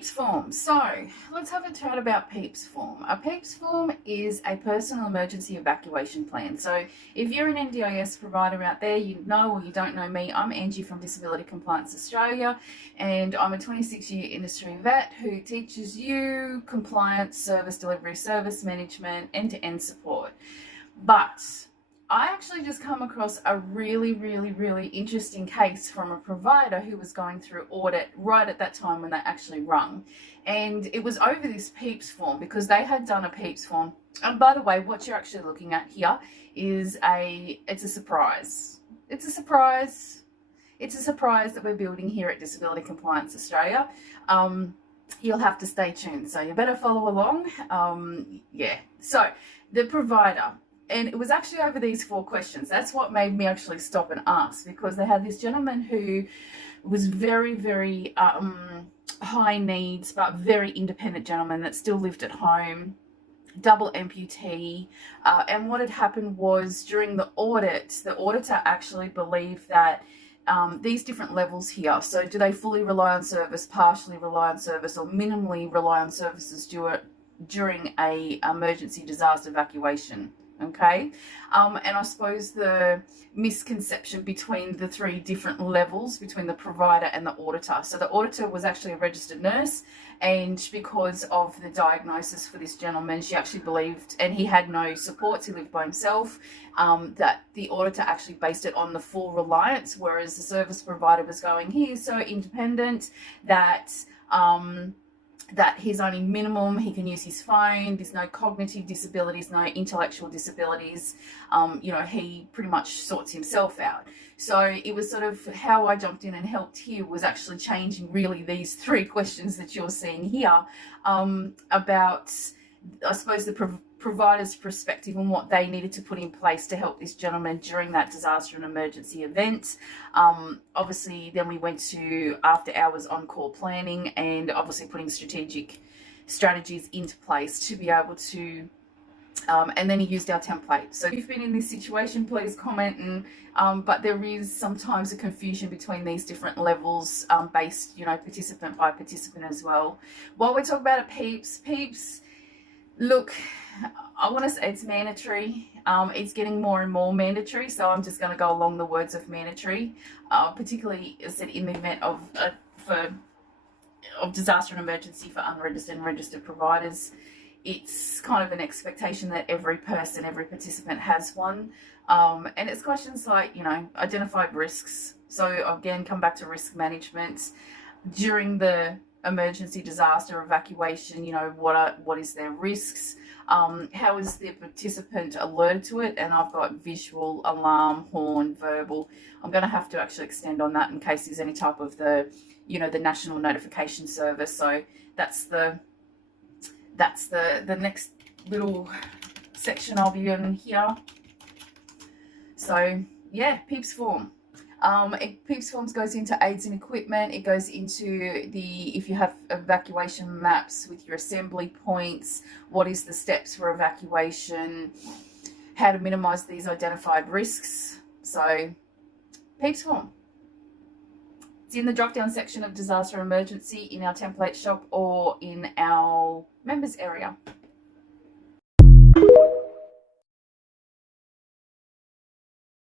Peeps form. So let's have a chat about Peeps form. A Peeps form is a personal emergency evacuation plan. So if you're an NDIS provider out there, you know or you don't know me, I'm Angie from Disability Compliance Australia, and I'm a 26-year industry vet who teaches you compliance, service delivery, service management, end-to-end support. But I actually just come across a really interesting case from a provider who was going through audit right at that time when they actually rung. And it was over this Peeps form because they had done a Peeps form. And by the way, what you're actually looking at here is it's a surprise. It's a surprise. It's a surprise that we're building here at Disability Compliance Australia. You'll have to stay tuned. So you better follow along. So the provider, and it was actually over these 4 questions. That's what made me actually stop and ask, because they had this gentleman who was very high needs, but very independent gentleman that still lived at home, double amputee. And what had happened was during the audit, the auditor actually believed that these different levels here. So do they fully rely on service, partially rely on service, or minimally rely on services during a emergency disaster evacuation? Okay, and I suppose the misconception between the 3 different levels between the provider and the auditor. So the auditor was actually a registered nurse, and because of the diagnosis for this gentleman, she actually believed, and he had no supports, he lived by himself, that the auditor actually based it on the full reliance, whereas the service provider was going, he is so independent that he's only minimum, he can use his phone, there's no cognitive disabilities, no intellectual disabilities, he pretty much sorts himself out. So it was sort of how I jumped in and helped here was actually changing really these 3 questions that you're seeing here about, I suppose, the provider's perspective on what they needed to put in place to help this gentleman during that disaster and emergency event. Obviously, then we went to after hours on-call planning and obviously putting strategies into place to be able to, and then he used our template. So if you've been in this situation, please comment. And but there is sometimes a confusion between these different levels based, participant by participant as well. While we're talking about Peeps, look, I want to say it's mandatory. It's getting more and more mandatory, so I'm just going to go along the words of mandatory, particularly as I said in the event of disaster and emergency for unregistered and registered providers. It's kind of an expectation that every participant has one, and it's questions like identified risks. So again, come back to risk management during the emergency disaster evacuation. What is their risks, how is the participant alerted to it, and I've got visual, alarm, horn, verbal. I'm going to have to actually extend on that in case there's any type of the national notification service. So that's the next little section I'll be in here. So yeah, Peeps form. Peeps forms goes into aids and equipment. It goes into if you have evacuation maps with your assembly points, what is the steps for evacuation, how to minimize these identified risks. So Peeps form. It's in the drop-down section of disaster emergency in our template shop or in our members area.